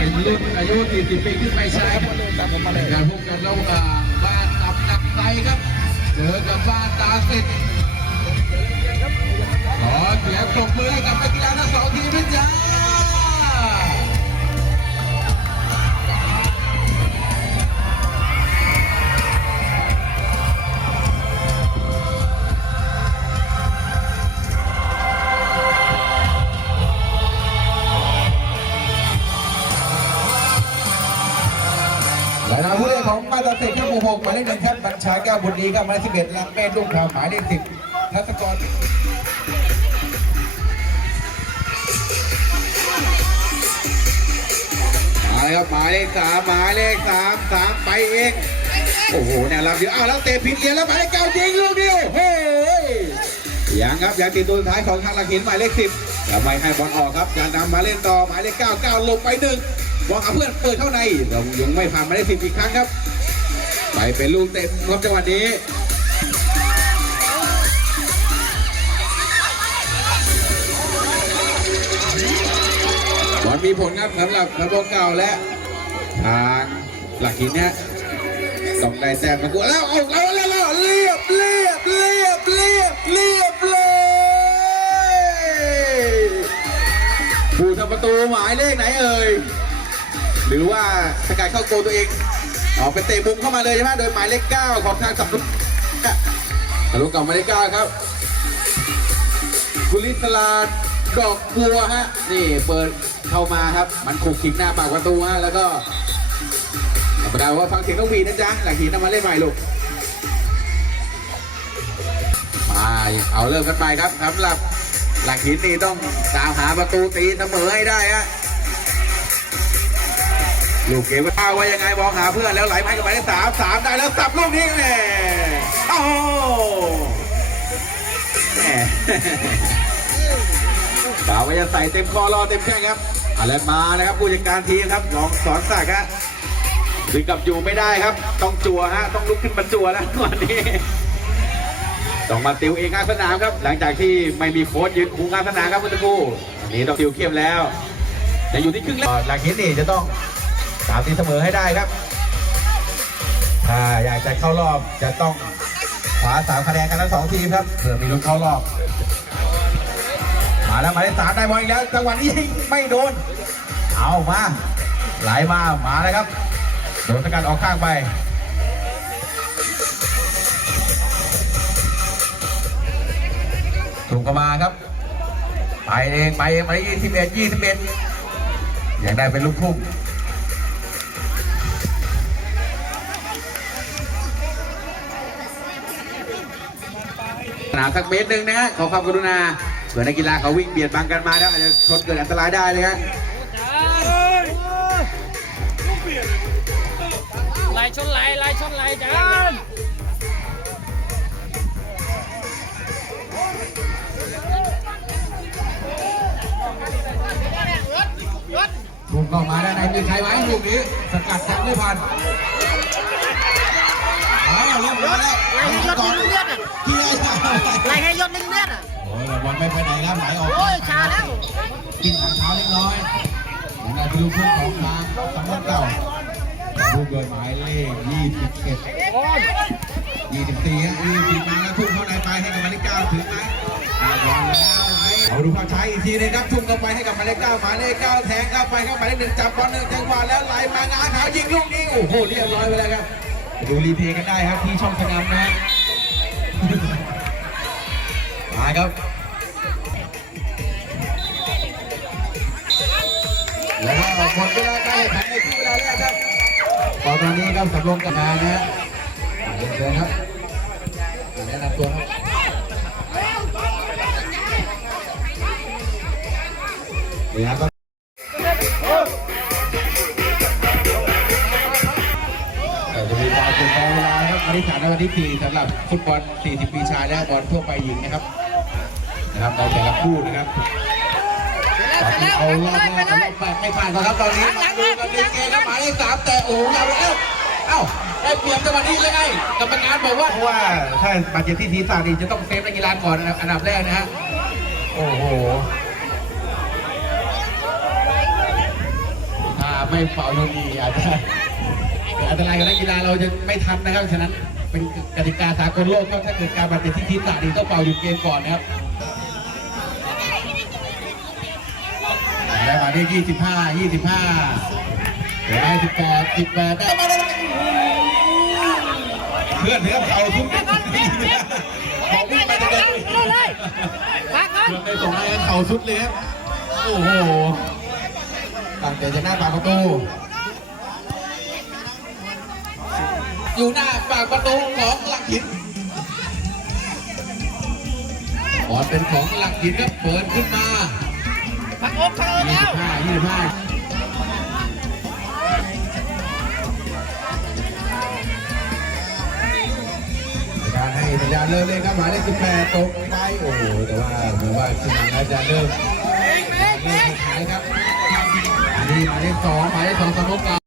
ด็กรุ่นอายุ40ปีขึ้นไปใช้การพบกันระหว่างบ้านตับหนักไตครับ เจอกับบ้านตาสิทธิ์ขอเสียงปรบมือให้กับนักกีฬา เล่นของมาตาเซครับหมู่หกหมายเลขหนึ่งครับบัญชาแก้วบุญดีครับหมายเลขสิบเอ็ดลังเมธลูกคำหมายเลขสิบทัศกรมาเลยครับหมายเลขสามหมายเลขสามสามไปเองโอ้โหแนวรับเดียอ้าวแล้วเตะผิดเหรียญแล้วหมายเลขเก้ายิงลูกเดียวโอ้ยยังครับยังติดตัวสุดท้ายของทางหลักหินหมายเลขสิบแล้วไม่ให้บอลออกครับจะนำมาเล่นต่อหมายเลขเก้าเก้าลงไปหนึ่งบอลหาเพื่อนเปิดเข้าในเรายังไม่ผ่านมาได้สิบอีกครั้งครับ ไปเป็นลูกเต็มครับจังหวะนี้บอลมีผลครับสำหรับทางเก่าและ ทางหลักหินเนี่ยต้องได้แต้มมากูแล้วเอาแล้วแล้วเรียบเรียบเรียบเรียบเรียบเลยผู้ทำประตูหมายเลขไหนเอ่ยหรือว่าสกายเข้าโกตัวเอง ออกเป็นเตะมุมเข้ามาเลยใช่ไหมโดยหมายเลขเก้าของทางสับลุกสับลุกก่าหมายเลขเก้าครับกุลิสลาดอกบัวฮะนี่เปิดเข้ามาครับ มันขูกขิงหน้าปากประตูฮะแล้วก็ธรรมดาว่าฟังเสียงต้องวีนะจ๊ะหลังหินนำมาเล่นใหม่ลูกมาเอาเริ่มกันใหม่ครับสำหรับหลังหินนี่ต้องตามหาประตูตีเสมอให้ได้ฮะ ลูกเกมว่าว่ายังไงมองหาเพื่อนแล้วไหลไปกับหมายเลขสามสามได้แล้วสับลูกนี้แน่โอ้แหม่สาวก็จะใส่เต็มคอรอเต็มแข้งครับอะไรมานะครับผู้จัดการทีมครับของสอนศักฮะถึงกับอยู่ไม่ได้ครับ ต้องจัวฮะต้องลุกขึ้นมาจัวแล้ววันนี้ต้องมาติวเองข้างสนามครับ หลังจากที่ไม่มีโค้ชยืนคุมข้างสนามครับเมื่อสักครู่อันนี้ต้องติวเข้มแล้วแต่อยู่ที่ครึ่งแล้วหลักหินนี่จะต้อง สามตีเสมอให้ได้ครับ ถ้าอยากจะเข้ารอบจะต้องขวาสามคะแนนกันทั้งสองทีมครับเผื่อมีลุ้นเข้ารอบ มาแล้วหมายเลขสามได้บอลอีกแล้วจังหวะนี้ไม่โดน เอามา ไหลมามาแล้วครับ โดนสกัดออกข้างไปถูกเข้ามาครับ ไปเองไปเองมาได้ยี่สิบเอ็ดยี่สิบเอ็ดยังได้เป็นลูกทุ่ง สนามสักเมตรหนึ่งนะฮะขอความกรุณาเผื่อนักกีฬาเขาวิ่งเบียดบังกันมาแล้วอาจจะชนเกิดอันตรายได้เลยฮะลายชนลายลายชนลายจานถูกเข้ามาด้านในมีใครไว้ลูกนี้สกัดแทงไม่ผ่านอ้าว เรียบร้อยแล้วไล่ให้ยอดลิงเลือดอะเกียร์ไล่ให้ยอดลิงเลือดอะโอ้ยบอลไม่ไปไหนครับไหลออกโอ้ยชาแล้วกินทางเท้าเรียบร้อยยังไงไปดูคู่ของทางสำนักเก่าลูกโดยหมายเลข21 24ฮะ24มาแล้วทุ่มเข้าในไปให้กับหมายเลข9ถึงไหมอ่าบอลแล้วไหมเอาดูภาพช้าอีกทีนึงครับทุ่มเข้าไปให้กับหมายเลข9หมายเลข9แทงเข้าไปครับหมายเลขหนึ่งจับบอลหนึ่งจังหวะแล้วไหลมางาขาวยิงลูกนี้โอ้โหเรียบร้อยไปแล้วครับไป ดูรีเพย์กันได้ครับที่ช่องสนามนะฮะมาครับ แล้วก็หมดเวลาการแข่งขันในคู่เวลาแรกครับตอนนี้ครับสำรองกับงานนะฮะเรียนเชิญครับแนะนำตัวครับนี่ครั ลานะครับวันที่สามและวันที่สี่สำหรับฟุตบอล 40 ปีชายและบอลทั่วไปหญิงนะครับนะครับในแต่ละคู่นะครับตอนนี้เอารอบแรกกับรอบแปดไม่ผ่านครับตอนนี้มาดูกันเลยเกมครับหมายเลขสามแต่โอ้โหเอาแล้วเอ้าได้เปรียบจังหวะนี้เลยไงกรรมการบอกว่าเพราะว่าถ้าบาดเจ็บที่ศีรษะนี่จะต้องเซฟนักกีฬาก่อนอันดับแรกนะฮะโอ้โหถ้าไม่เป่ายูนีอาจจะเกิด อันตรายกับนักกีฬาเราจะไม่ทันนะครับฉะนั้นเป็นกติกาสากลโลกครับถ้าเกิดการบาดเจ็บที่ทีมตาดีต้องเป่าหยุดเกมก่อนนะครับแล้มาที่ 25 25เดี๋ยวได้18 18ได้เพื่อนเพื่อนเขาทุกของวิ่งมาจะเดินพักก่อนเพื่อนได้ส่งให้เขาสุดเลยครับโอ้โหตั้งแต่จะหน้าปากประตู อยู่หน้าปากประตูของหลักหินบอลเป็นของหลักหินครับเปิดขึ้นมาพักอกพักอกแล้ว25 25การให้สัญญาณเริ่มเลยครับหมายเลข18ตกไปโอ้โหแต่ว่าเหมือนว่าขึ้นมาแล้วจะเริ่มเริ่มสุดท้ายครับอันนี้หมายเลข2หมายเลข2สมกา